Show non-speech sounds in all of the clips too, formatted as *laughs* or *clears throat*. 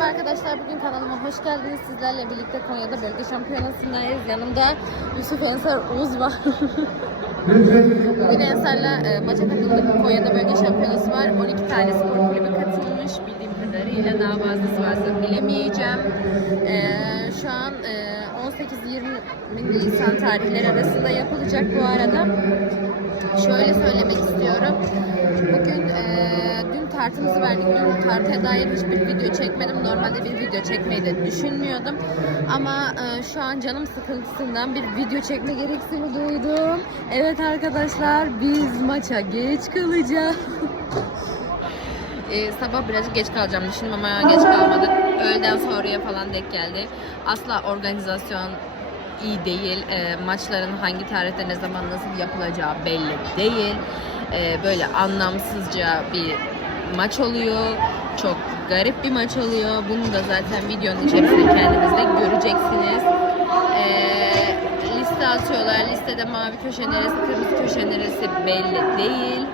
Merhaba arkadaşlar, bugün kanalıma hoş geldiniz. Sizlerle birlikte Konya'da bölge şampiyonasındayız. Yanımda Yusuf Ensar Oğuz var. bugün Ensar'la e, maça katıldık. Konya'da bölge şampiyonası var. 12 tane spor kulübü katılmış. Bildiğim kadarıyla daha fazlası varsa bilemeyeceğim. E, şu an e, 18-20 Nisan tarihleri arasında yapılacak bu arada. Şöyle söylemek istiyorum. Tartımızı verdik. Dün tartıya dair hiçbir video çekmedim. Normalde bir video çekmeyi de düşünmüyordum. Ama eee, şu an canım sıkıntısından bir video çekme gereksinimi duydum. Evet arkadaşlar biz maça geç kalacağız. Ee, *laughs* sabah birazcık geç kalacağım düşündüm ama geç kalmadık. Öğleden sonraya falan denk geldi. Asla organizasyon iyi değil. Ee, maçların hangi tarihte ne zaman nasıl yapılacağı belli değil. Ee, böyle anlamsızca bir maç oluyor. Çok garip bir maç oluyor. Bunu da zaten videonun içerisinde kendiniz de göreceksiniz. Ee, liste atıyorlar. Listede mavi köşe neresi, kırmızı köşe neresi belli değil.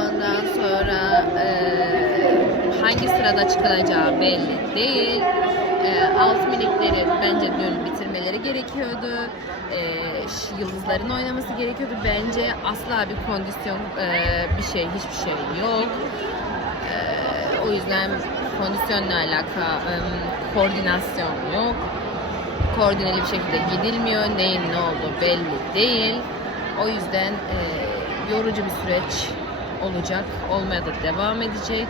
Ondan sonra eee, hangi sırada çıkılacağı belli değil. Eee alt minikleri bence dün bitirmeleri gerekiyordu. Ş- yıldızların oynaması gerekiyordu. Bence asla bir kondisyon eee, bir şey hiçbir şey yok. Eee, o yüzden kondisyonla alaka em, koordinasyon yok. Koordineli bir şekilde gidilmiyor. Neyin ne olduğu belli değil. O yüzden eee, yorucu bir süreç olacak. Olmaya da devam edecek.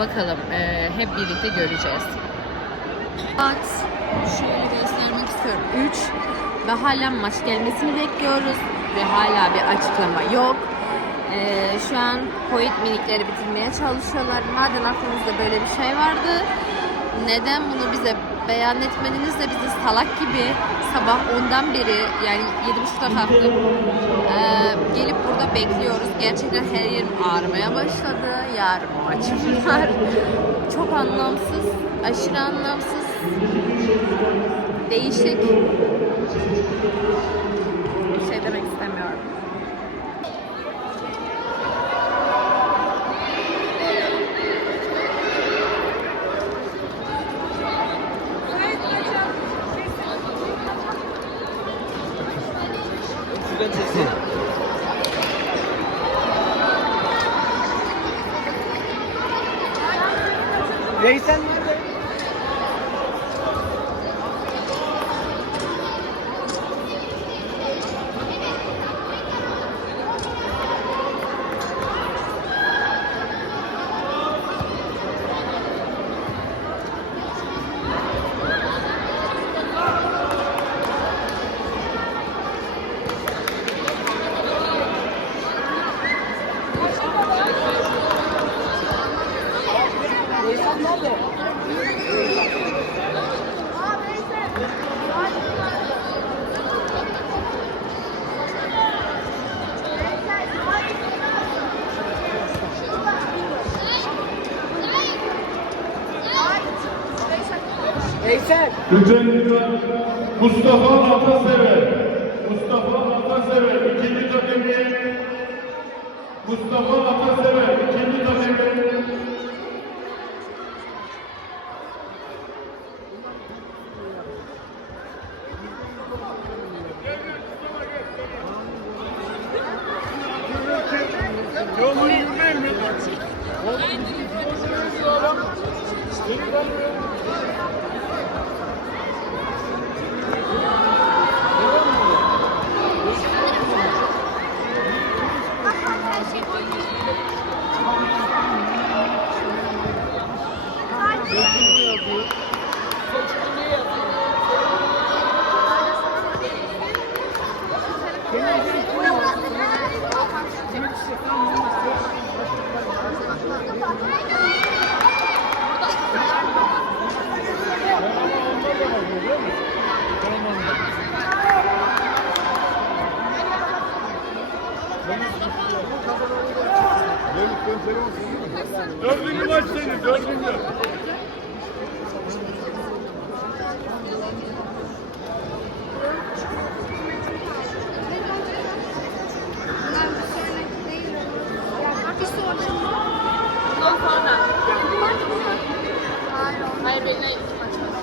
Bakalım eee, hep birlikte göreceğiz. Saat şöyle göstermek istiyorum. 3 ve hala maç gelmesini bekliyoruz ve hala bir açıklama yok. Eee, şu an Covid minikleri bitirmeye çalışıyorlar. Madem aklınızda böyle bir şey vardı, neden bunu bize beyan etmediniz de bizi salak gibi sabah ondan beri yani 7.30'da kalktım. Eee, gelip burada bekliyoruz. Gerçekten her yerim ağrımaya başladı. Yarın maçım *laughs* var. Çok anlamsız, aşırı anlamsız, değişik. Lütfen lütfen. Mustafa Atasever. Mustafa Atasever. ikinci kademeye. Mustafa Atasever. Dördüncü maç senin, dördüncü. Hayır, benimle iki maç var.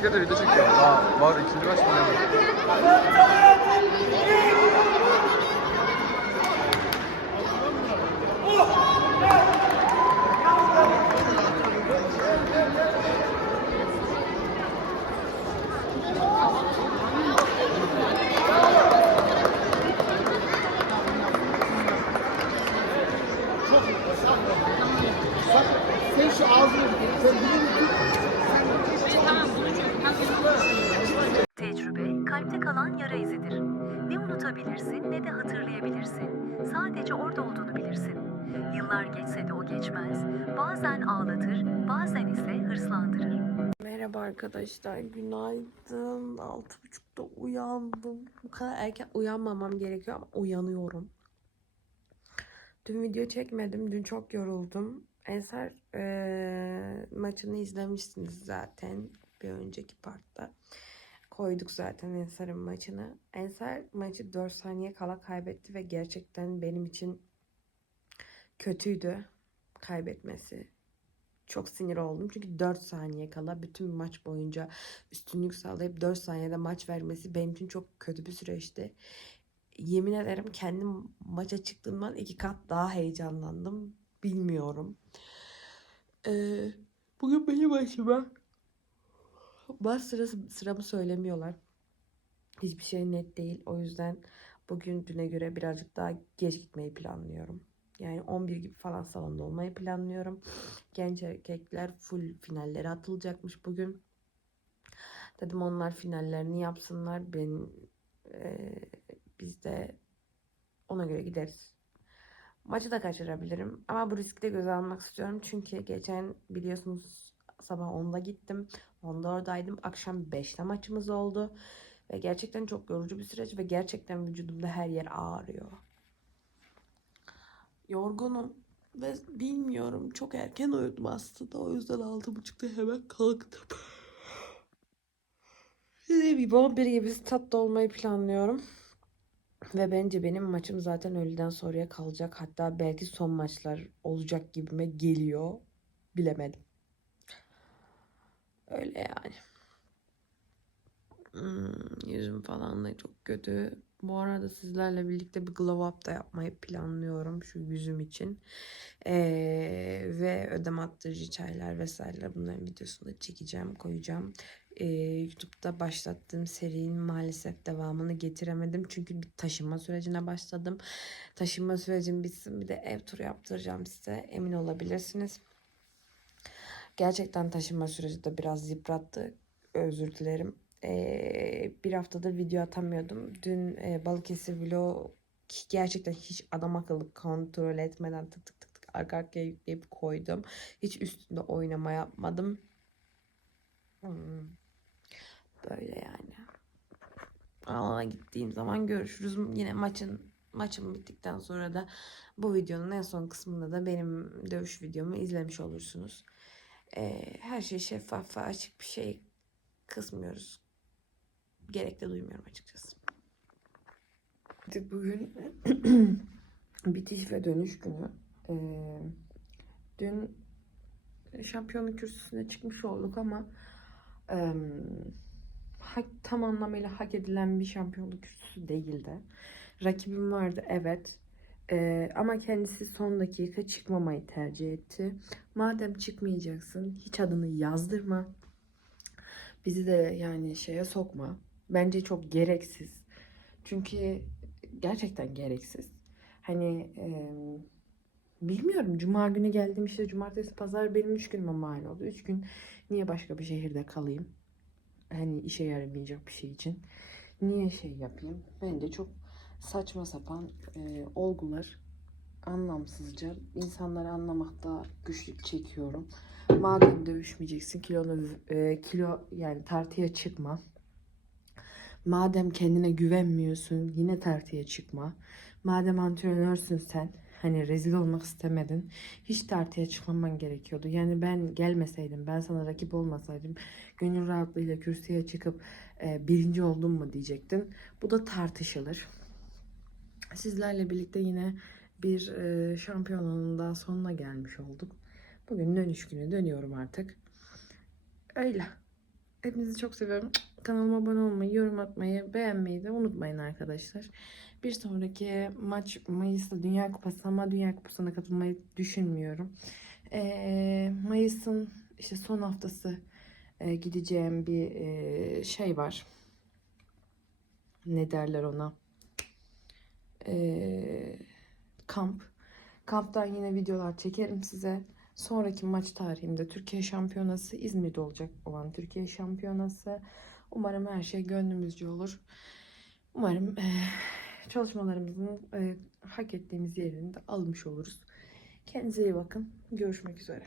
Ondan sonra çekiyor, şu video çekiyor da video çekiyor. Aa, var ikinci maç mı ne? Sen Yıllar geçse de o geçmez. Bazen ağlatır, bazen ise hırslandırır. Merhaba arkadaşlar, günaydın. Altı buçukta uyandım. Bu kadar erken uyanmamam gerekiyor ama uyanıyorum. Dün video çekmedim, dün çok yoruldum. Enser eee, maçını izlemişsiniz zaten bir önceki partta. Koyduk zaten Ensar'ın maçını. Ensar maçı 4 saniye kala kaybetti ve gerçekten benim için kötüydü kaybetmesi çok sinir oldum. Çünkü 4 saniye kala bütün maç boyunca üstünlük sağlayıp 4 saniyede maç vermesi benim için çok kötü bir süreçti. Yemin ederim kendim maça çıktığımdan iki kat daha heyecanlandım. Bilmiyorum. Ee, bugün benim başıma maç sırası, sıramı söylemiyorlar. Hiçbir şey net değil. O yüzden bugün düne göre birazcık daha geç gitmeyi planlıyorum. Yani 11 gibi falan salonda olmayı planlıyorum. Genç erkekler full finallere atılacakmış bugün. Dedim onlar finallerini yapsınlar. Ben e, biz de ona göre gideriz. Maçı da kaçırabilirim. Ama bu riski de göze almak istiyorum. Çünkü geçen biliyorsunuz sabah 10'da gittim. 10'da oradaydım. Akşam 5'te maçımız oldu. Ve gerçekten çok yorucu bir süreç ve gerçekten vücudumda her yer ağrıyor. Yorgunum ve bilmiyorum çok erken uyudum aslında. O yüzden altı buçukta hemen kalktım. Dediğim gibi 11 gibi statta olmayı planlıyorum. Ve bence benim maçım zaten öğleden sonraya kalacak. Hatta belki son maçlar olacak gibime geliyor. Bilemedim. Öyle yani. Hmm, yüzüm falan da çok kötü. Bu arada sizlerle birlikte bir glow up da yapmayı planlıyorum şu yüzüm için. Ee, ve ödem attırıcı çaylar vesaire bunların videosunu da çekeceğim, koyacağım. Ee, YouTube'da başlattığım serinin maalesef devamını getiremedim. Çünkü bir taşınma sürecine başladım. Taşınma sürecim bitsin bir de ev turu yaptıracağım size. Emin olabilirsiniz. Gerçekten taşınma süreci de biraz yıprattı. Özür dilerim. Ee, bir haftadır video atamıyordum. Dün e, Balıkesir vlog gerçekten hiç adam akıllı kontrol etmeden tık tık tık tık arka arkaya yükleyip koydum. Hiç üstünde oynama yapmadım. Hmm. Böyle yani. Alana gittiğim zaman görüşürüz. Yine maçın maçım bittikten sonra da bu videonun en son kısmında da benim dövüş videomu izlemiş olursunuz. Ee, her şey şeffaf ve açık bir şey kısmıyoruz. Gerek de duymuyorum açıkçası. Bugün *clears throat* bitiş ve dönüş günü. Ee, dün şampiyonluk kürsüsüne çıkmış olduk ama e, hak, tam anlamıyla hak edilen bir şampiyonluk kürsüsü değildi. Rakibim vardı evet. Ee, ama kendisi son dakika çıkmamayı tercih etti. Madem çıkmayacaksın hiç adını yazdırma. Bizi de yani şeye sokma. Bence çok gereksiz. Çünkü gerçekten gereksiz. Hani e, bilmiyorum cuma günü geldim işte cumartesi pazar benim üç günüme mal oldu. Üç gün niye başka bir şehirde kalayım? Hani işe yaramayacak bir şey için. Niye şey yapayım? Bence çok saçma sapan e, olgular anlamsızca insanları anlamakta güçlük çekiyorum. Madem dövüşmeyeceksin kilonu e, kilo yani tartıya çıkma. Madem kendine güvenmiyorsun yine tartıya çıkma. Madem antrenörsün sen hani rezil olmak istemedin. Hiç tartıya çıkmaman gerekiyordu. Yani ben gelmeseydim ben sana rakip olmasaydım gönül rahatlığıyla kürsüye çıkıp e, birinci oldum mu diyecektin. Bu da tartışılır. Sizlerle birlikte yine bir e, şampiyonluğun daha sonuna gelmiş olduk. Bugün dönüş günü dönüyorum artık. Öyle. Hepinizi çok seviyorum. Kanalıma abone olmayı, yorum atmayı, beğenmeyi de unutmayın arkadaşlar. Bir sonraki maç Mayıs'ta Dünya Kupası ama Dünya Kupası'na katılmayı düşünmüyorum. Ee, Mayıs'ın işte son haftası e, gideceğim bir e, şey var. Ne derler ona? Ee, kamp. Kamptan yine videolar çekerim size. Sonraki maç tarihimde Türkiye Şampiyonası İzmir'de olacak olan Türkiye Şampiyonası. Umarım her şey gönlümüzce olur. Umarım eee, çalışmalarımızın eee, hak ettiğimiz yerini de almış oluruz. Kendinize iyi bakın. Görüşmek üzere.